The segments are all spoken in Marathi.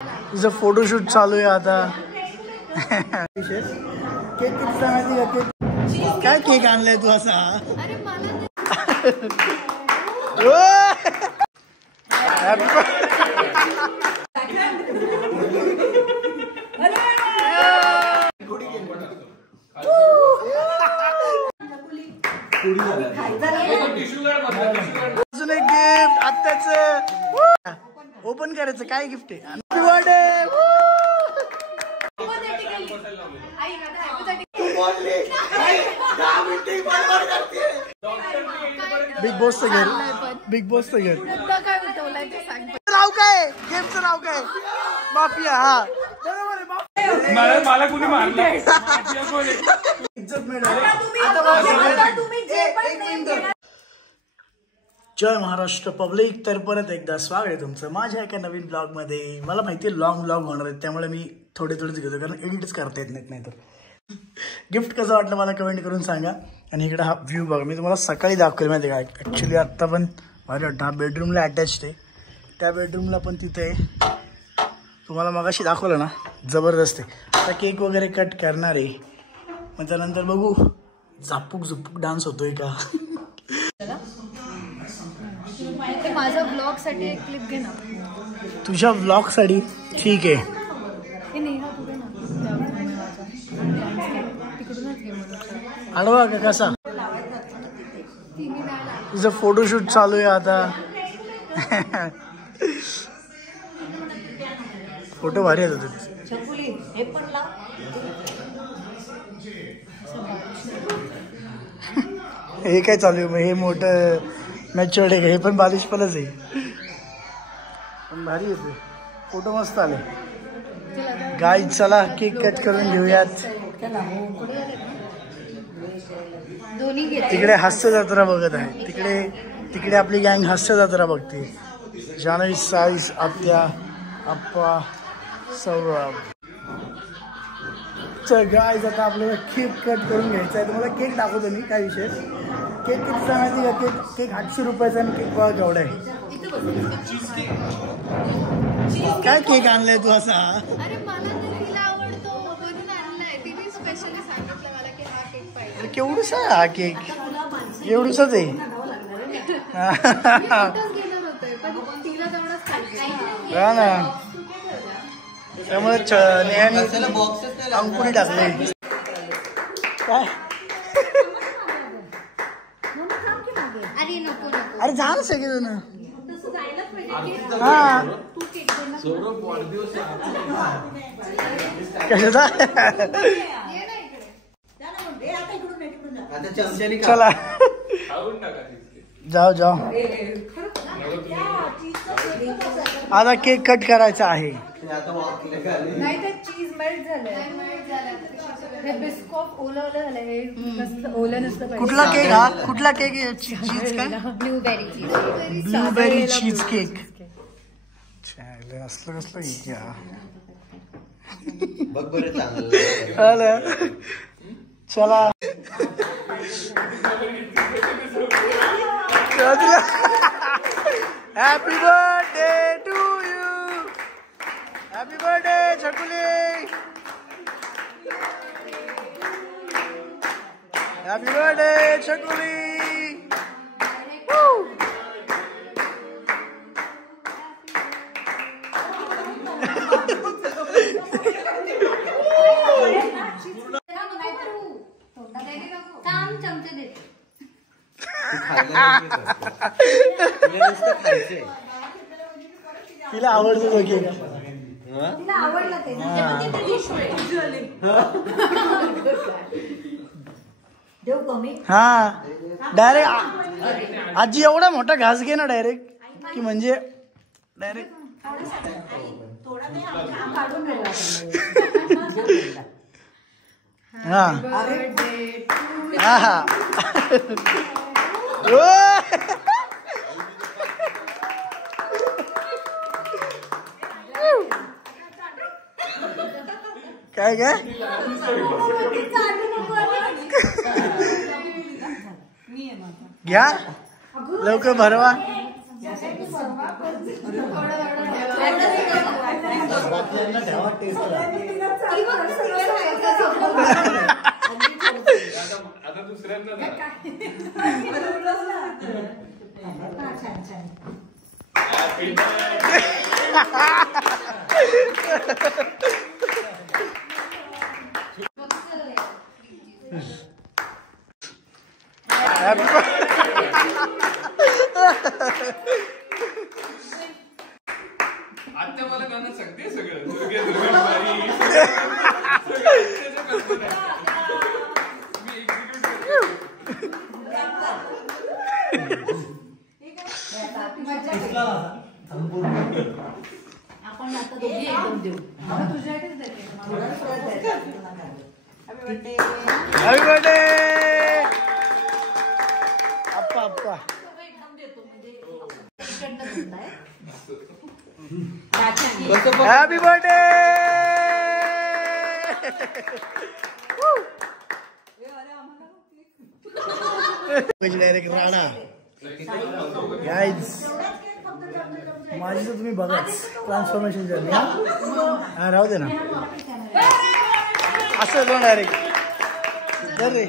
तुझं फोटोशूट चालू आहे आता. केक कितीचा माहिती का? केक काय केक आणलाय तू असा? अजून एक गिफ्ट आत्ताच ओपन करायचं. काय गिफ्ट आहे? Happy birthday. बिग बॉसचं घर. बिग बॉसचं घर. नाव काय? गेमचं नाव काय? माफिया. हा बरोबर. मला कुणी मारलं? इज्जत मिळाली. जय महाराष्ट्र पब्लिक. तर परत एकदा स्वागत आहे तुमचं माझ्या एका नवीन ब्लॉगमध्ये. मला माहिती आहे लॉंग ब्लॉग होणार आहेत, त्यामुळे मी थोडेच घेतो कारण एडिटच करता येत नाहीत. नाहीतर गिफ्ट कसं वाटलं मला कमेंट करून सांगा. आणि इकडे हा व्ह्यू बघा, मी तुम्हाला सकाळी दाखवलं माहिती आहे का. ॲक्च्युली आत्ता पण भारी वाटतं. हा बेडरूमला अटॅच्ड आहे, त्या बेडरूमला पण तिथे आहे. तुम्हाला मगाशी दाखवलं ना, जबरदस्त आहे. आता केक वगैरे कट करणार आहे, मग त्यानंतर बघू झापूक झुपूक डान्स होतोय का. माझ्या ब्लॉग साठी एक क्लिप घे ना. तुझ्या ब्लॉग साठी? ठीक आहे. आडवा का कसा? तुझं फोटोशूट चालू आहे आता. फोटो भारी येत होते. हे काय चालू आहे? हे मोठं मॅच्युअर्ड आहे का? हे पण बालिश पणच आहे, पण भारी येते. फोटो मस्त आले. गाईज चला केक कट करून घेऊयात. तिकडे हास्य जत्रा बघत आहे. तिकडे आपली गँग हास्य जत्रा बघते. जान्हवी, साईस, आत्या, आप्पा, सौरभ. गाईज आता आपल्याला केक कट करून घ्यायचा आहे. तुम्हाला केक दाखवतो मी. काय विषय? केक कितीचा माहिती का? केक 800 रुपयाचा. आणि केक बघा केवढा आहे. काय केक आणलाय तू असा? केवढूसा आहे हा केक? एवढूसाच आहे. हा ना, त्यामुळे नेहाने अंकुरी टाकले. काय? अरे जा ना सगळेजण. हा कशाचा? चला जाओ जाओ. आता केक कट करायचा आहे. चीज मेल्ट झालंय. कुठला केक हा? कुठला केक? चीज काय? Blueberry cheese cake. असलं कसलं केक हा? चला happy birthday to you. Happy birthday छकुली. हॅपी बर्थडे छकुली. तिला आवडतो तो केक. हा डायरेक्ट आजी एवढा मोठा घास घे ना डायरेक्ट, की म्हणजे डायरेक्ट. हा हा काय काय घ्या लवकर भरवा. आता दुसऱ्यांदा आता मला गाणं सांगते सगळं दुर्गे दुर्गेश्वरी आपण आता दोघी एकदम देऊ तुझ्याकडेच देते हॅपी बर्थडे अप्पा अप्पा एकदम देतो म्हणजे happy birthday direct Rana guys माझी तर तुम्ही बघाच ट्रान्सफॉर्मेशन जर्नी हा राहू दे ना असं जाऊ डायरेक्ट रे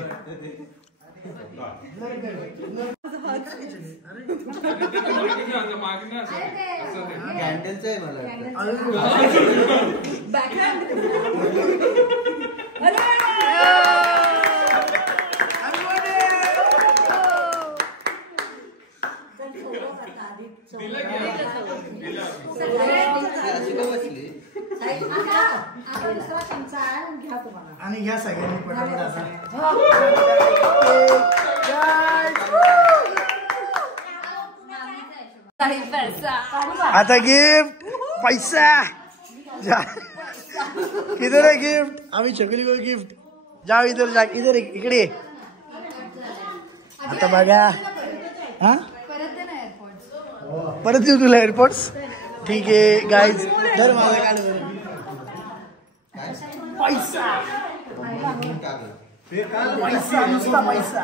आणि घ्या सगळ्यांनी आता गिफ्ट पैसा किधर है गिफ्ट आम्ही छकुली को गिफ्ट जाओ इधर जा इधर इकडे आता बघा हा परत देऊ तुला एअरपोर्ट्स ठीक आहे गाईज धर माझा काढ पैसा पैसा नुसता पैसा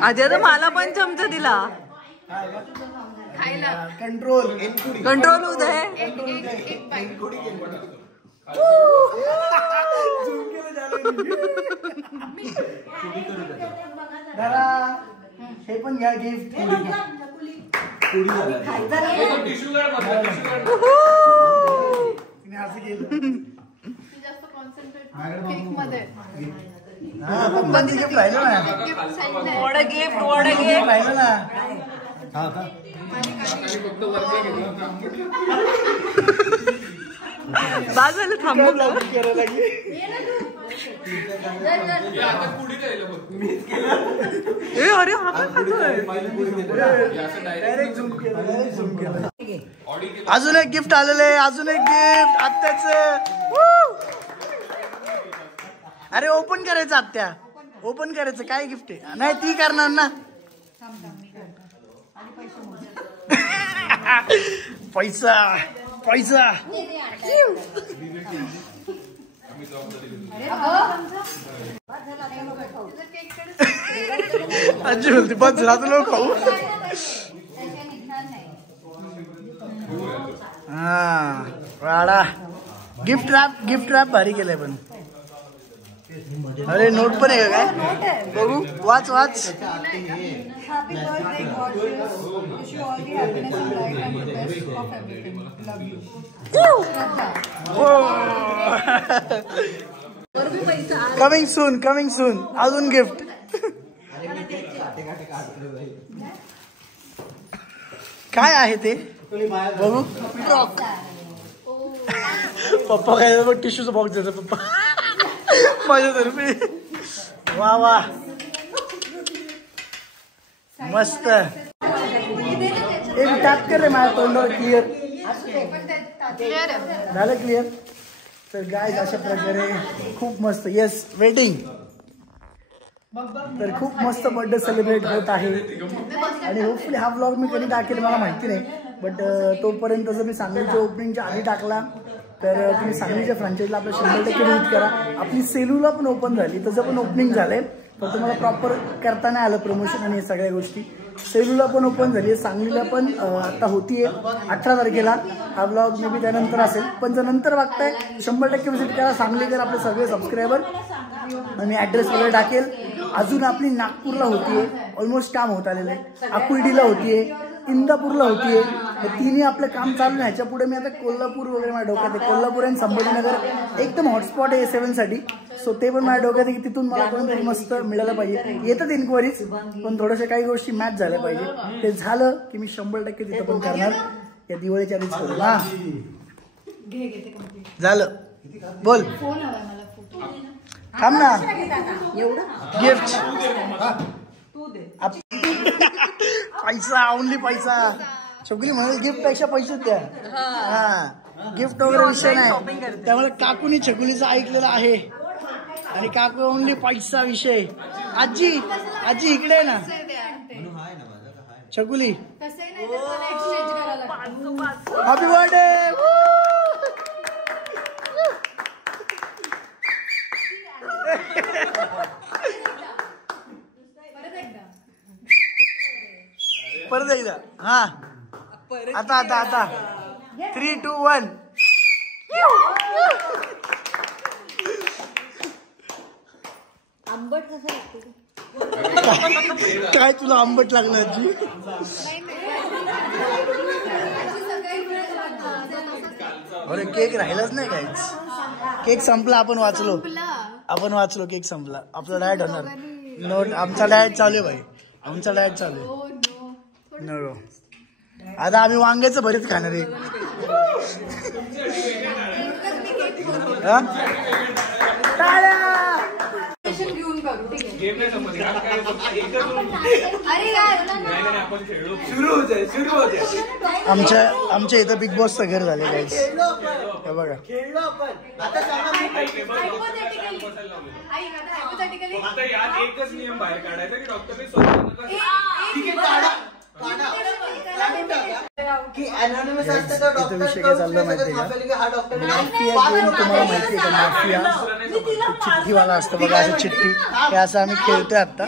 आधी आता मला पण चमचा दिला कंट्रोल कंट्रोल उदय हे पण घ्या गिफ्ट असं केलं पप्पांनी गिफ्ट राहिलं ना what a gift what a gift राहिलं ना बाद झालं थांबू अरे हा काय खातोय अजून एक गिफ्ट आलेलं आहे अजून एक गिफ्ट आत्याच अरे ओपन करायचं आत्या ओपन करायचं काय गिफ्ट आहे नाही ती करणार ना पैसा पैसा आजी बोलते बस झाला तुला खाऊ हा वाडा गिफ्ट रॅप भारी केलंय पण अरे नोट पण आहे का काय बघू वाच वाच कमिंग सून अजून गिफ्ट काय आहे ते बघू पप्पा काय बघ टिश्यूचा बॉक्स देतो पप्पा माझ्यातर्फे वा वा मस्त एक टॅप कर रे माझ्या तोंडावर क्लिअर झालं क्लिअर तर गाय अशा प्रकारे खूप मस्त येस वेटिंग तर खूप मस्त बर्थडे सेलिब्रेट होत आहे आणि होपफुली हा ब्लॉग मी कधी टाकेल मला माहिती नाही बट तोपर्यंत जर मी सांगलीच्या ओपनिंगच्या आधी टाकला तर तुम्ही सांगलीच्या फ्रँचायझीला आपलं 100% विजिट करा आपली सेलूला पण ओपन झाली त्याचं पण ओपनिंग झालंय फक्त मला प्रॉपर करता नाही आलं प्रमोशन आणि सगळ्या गोष्टी सेलूला पण ओपन झाली आहे, सांगलीला पण आता होतीये 18 तारखेला. हा ब्लॉग मे बी त्यानंतर असेल, पण जर नंतर बघताय 100% व्हिजिट करा सांगलीकर आपले सगळे सबस्क्रायबर. आणि ॲड्रेस वगैरे टाकेल. अजून आपली नागपूरला होतीये, ऑलमोस्ट काम होत आलेलं आहे. आकुर्डीला होतीये, इंदापूरला होतीये. तर तिन्ही आपलं काम चालू आहे. ह्याच्या पुढे मी आता कोल्हापूर वगैरे माझ्या डोक्यात आहे. कोल्हापूर आणि संभाजीनगर एकदम हॉटस्पॉट आहे A7 साठी. सो ते पण माझ्या डोक्यात आहे की तिथून मला कोणतरी मस्त मिळालं पाहिजे. येतात इन्क्वायरीज, पण थोड्याशा काही गोष्टी मॅच झाल्या पाहिजे. ते झालं की मी 100% तिथं पण करणार. या दिवाळीच्या आधीच करू. हा झालं, बोल. थांब ना, गिफ्ट पैसा, ओनली पैसा. छोकरी म्हणेल गिफ्ट पेक्षा पैसेच द्या. हा, गिफ्ट वगैरे विषय नाही. त्यामुळे काकूनी छकुलीचं ऐकलेलं आहे आणि काकू ओनली पैसा विषय. आजी, आजी इकडे आहे ना छकुली. Happy birthday. परत एकदा. हा, आता आता आता 3, 2, 1. आंबट कसं लागतं? काय तुला आंबट लागलं आजी? अरे केक राहिलाच नाही काहीच. केक संपला, आपण वाचलो केक संपला. आपला डाएट होणार. नोट, आमचा डाएट चालू आहे भाई, आमचा डाएट चालू आहे. नको, आता आम्ही वांग्याचं भरीत खाणार आहे. आमच्या इथं बिग बॉसचं घर झाले गाईज. हे बघा, एकच नियम बाहेर काढायचा की डॉक्टरने विषय काय चालला माहितीये का? माफिया गेम तुम्हाला माहितीये का? माफिया चिठ्ठीवाला असतं बघा, असं चिठ्ठी. हे असं आम्ही खेळतोय आता.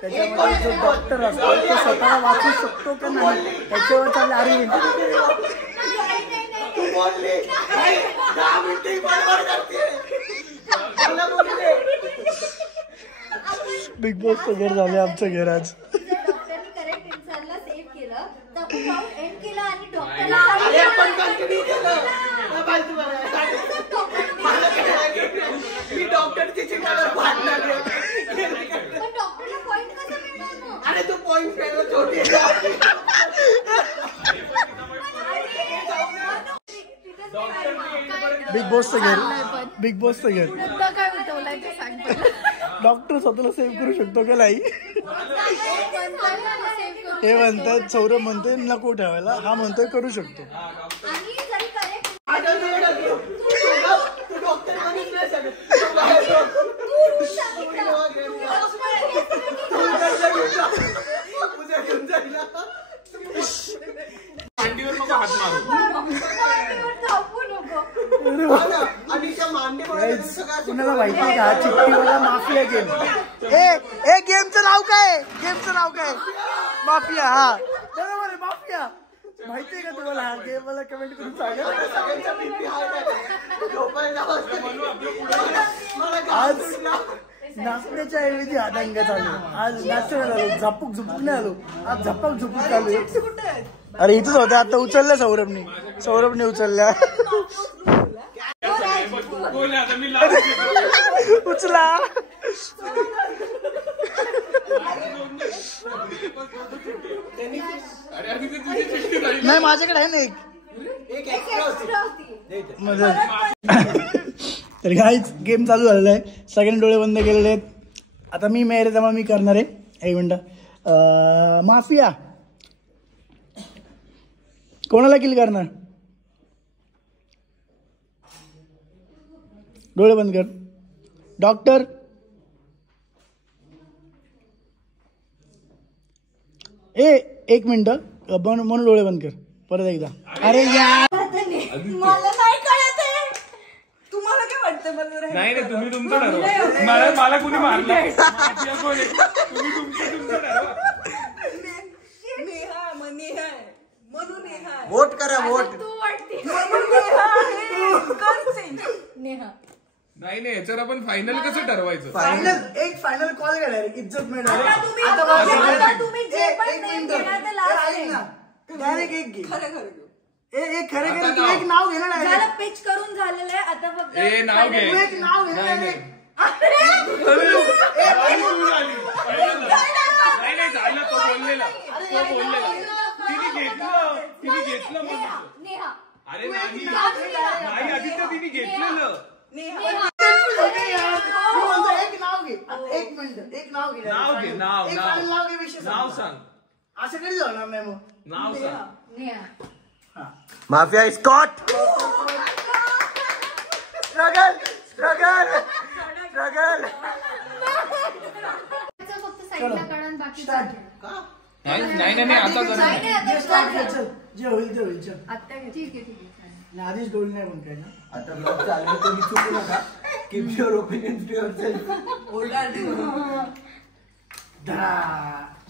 त्याच्यामध्ये जो डॉक्टर असतो तो स्वतःला वाचू शकतो का नाही त्याच्यावर चाललं. अरे बिग बॉसचं घर झालं आमचं घर आज. बिग बॉसचं घर, बिग बॉसचं घर. डॉक्टर स्वतःला सेव्ह करू शकतो का नाही? हे म्हणतात, सौरभ म्हणतोय नको ठेवायला, हा म्हणतोय करू शकतो. कुणाला माहिती का चिठ्ठीवाला माफिया गेम? ए गेमचं नाव काय? गेमचं नाव काय? माफिया. हा बरोबर आहे, माफिया. माहितीये का तुम्हाला हा गेम? मला कमेंट करून सांगा. आज नाचण्याच्या ऐवजी हा दंगा चालू. आज नाचण्याला आलो, झापूक झुपूक नाही आलो, आज झपाक झुपूक चालू. अरे इथंच होत्या, आता उचलल्या सौरभने उचलल्या. उचला. नाही माझ्याकडे आहे ना एक. तर गाईज गेम चालू झालेला आहे, सगळ्यांनी डोळे बंद केलेले आहेत. आता मी मेरे त्यामुळे मी करणार आहे. एक मिनिट. माफिया कोणाला किल करणार? डोळे बंद कर. डॉक्टर एक मिनिट म्हणून डोळे बंद कर परत एकदा. अरे यार मला नाही कळत आहे. तुम्हाला काय वाटतं? नाही नाही, तुम्ही तुमचं ठरवा. मला कुणी मारलंय? तुम्ही तुमचं ठरवा. वोट करा वोट. तू वाटते नेहा. नाही नाही याच्यावर आपण फायनल कसं ठरवायचं. फायनल एक फायनल कॉल केला इज्जत मिळणार आता तुम्ही जे पण name घेणार ते last name. डायरेक्ट एक घे. खरं खरं घेऊ. एक खरे खरे तू एक नाव घे ना झालं डायरेक्ट. पिच करून झालेलं आहे आता फक्त ए नाव घे. तू एक नाव घे ना नाही direct. नाही नाही झालं तो बोललेला तिने घेतलं म्हणून. नेहा. अरे नाही नाही आदित्य तिने घेतलेलं. एक नाव घे. एक मिनिट एक नाव घे. नाव घे नाव एक नाव final नाव घे विषय नाव सांग. असं कधी जाणार नाही मग. नाव सांग. Neha. Mafia Scott. Struggle struggle struggle. फक्त साईडला काढा आणि बाकी स्टार्ट. नाही नाही नाही आता नाही, जरा नाही, आता जे स्टार्ट start चल जे होईल ते होईल चल. आता घे. ठीक आहे आणि आधीच डोल नाही पण काय ना. आता ब्लॉग चालू तुम्ही चुकू नका. Keep your opinions to yourself. धरा.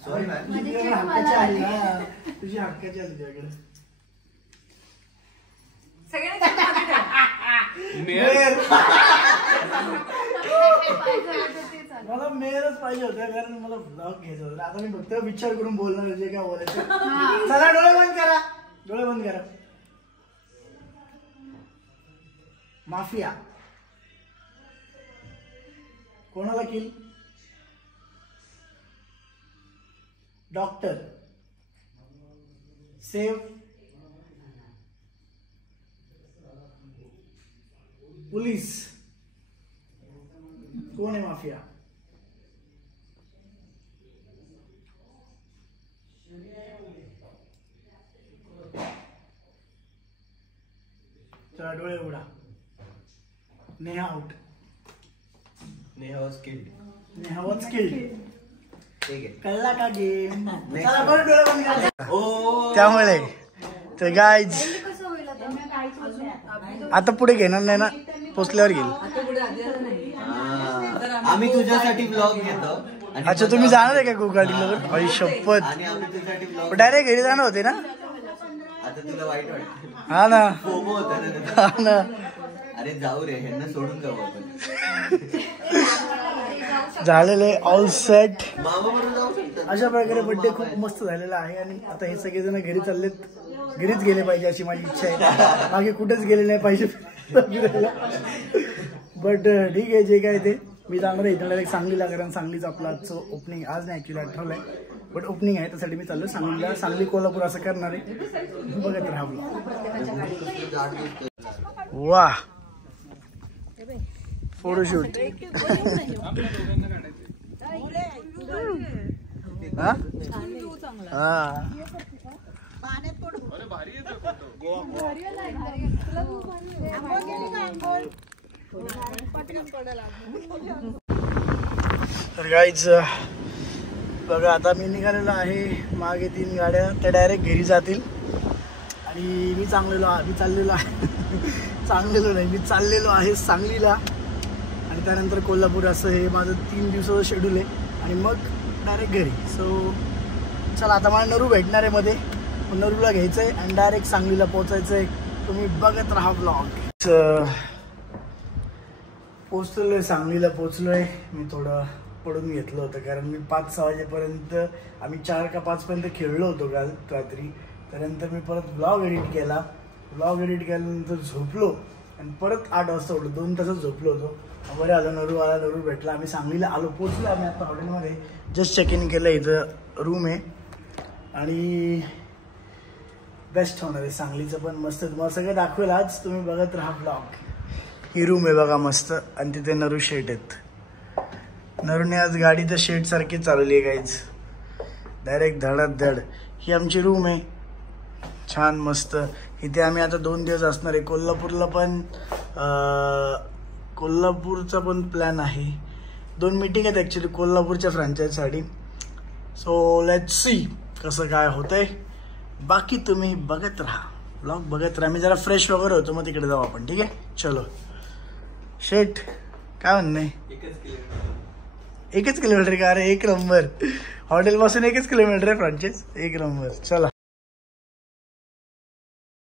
Sorry ma'am. तुझी हक्काची आली ना. तुझी हक्काची आली तुझ्याकडे. मेयर. मला मेयरच पाहिजे होतं कारण मला ब्लॉग घ्यायचा होता. आता मी फक्त विचार करून बोलणार जे काय बोलायचं. चला डोळे बंद करा. डोळे बंद करा. माफिया कोणाला किल. Doctor save. पुलिस कोण आहे माफिया. चला डोळे उघडा. Neha out. Neha was killed. Neha was killed. ठीक आहे. कळला का गेम. चला बरं डोळे बंद करा. ओ त्यामुळे तर गाईज कसं होईल आता. आता पुढे घेणार नाही ना. पोचल्यावर घेईल. आम्ही तुझ्यासाठी ब्लॉग घेतो. आणि अच्छा तुम्ही जाणार आहे का गुवाहाटीला. आई शपथ. आणि आम्ही तुझ्यासाठी ब्लॉग. डायरेक्ट घरी जाणार होते ना. आता तुला वाईट वाटत. हा ना. फोमो होता ना. हा ना. अरे जाऊ रे ह्यांना सोडून जाऊ आपण. झालेले ऑल सेट. मामा बरोबर जाऊ शकतो. अशा प्रकारे बर्थडे खूप मस्त झालेला आहे आणि आता हे सगळेजण घरी चाललेत. घरीच गेले पाहिजे अशी माझी इच्छा आहे. मागे कुठेच गेले नाही पाहिजे बट ठीक आहे जे काय ते. मी जाणार आहे इथं डायरेक्ट सांगलीला कारण सांगलीचं आपलं आजचं ओपनिंग आज नाही ॲक्च्युली 18 आहे बट ओपनिंग आहे त्यासाठी मी चाललो सांगलीला. सांगली कोल्हापूर असं करणार आहे. बघत राहा. वा फोटोशूट. हा तर गाईज बघा आता मी निघालेलो आहे. मागे 3 गाड्या त्या डायरेक्ट घरी जातील आणि मी चाललेलो आहे सांगलीला आणि त्यानंतर कोल्हापूर. असं हे माझं 3 दिवसाचं शेड्यूल आहे आणि मग डायरेक्ट घरी. सो चला आता मला नरू भेटणार आहे मध्ये. नरूला घ्यायचं आहे आणि डायरेक्ट सांगलीला पोचायचं आहे. तुम्ही बघत राहा ब्लॉग. पोचलो आहे सांगलीला. पोचलो आहे. मी थोडं पडून घेतलं होतं कारण मी 5-6 वाजेपर्यंत आम्ही 4 का 5 पर्यंत खेळलो होतो काल रात्री. त्यानंतर मी परत ब्लॉग एडिट केला. ब्लॉग एडिट केल्यानंतर झोपलो आणि परत 8 वाजता उठलो. 2 तासच झोपलो होतो. बरं आलं नरू आला. नरू भेटला. आम्ही सांगलीला आलो. पोचलो आम्ही आता हॉटेलमध्ये. जस्ट चेक इन केलं. इथं रूम आहे आणि बेस्ट होणार आहे सांगलीचं पण मस्त. तुम्हाला सगळं दाखवेल आज. तुम्ही बघत राहा ब्लॉग. ही रूम आहे बघा मस्त आणि तिथे नरू शेट आहेत. नरूने आज गाडी तर शेट सारखी चालवली आहे गाईज. डायरेक्ट धडाधड. ही आमची रूम आहे छान मस्त. इथे आम्ही आता 2 दिवस असणार आहे. कोल्हापूरचा पण प्लॅन आहे. 2 मीटिंग आहेत ॲक्च्युली कोल्हापूरच्या फ्रँचायझीसाठी. सो लेट्स सी कसं काय होतंय. बाकी तुम्ही बघत राहा ब्लॉग बघत राहा. मी जरा फ्रेश वगैरे होतो मग तिकडे जाऊ आपण. ठीक आहे चलो. शेट काय म्हणणं. 1 किलोमीटर का. अरे 1 नंबर. हॉटेलपासून 1 किलोमीटर आहे फ्रँचायझ. 1 नंबर. चला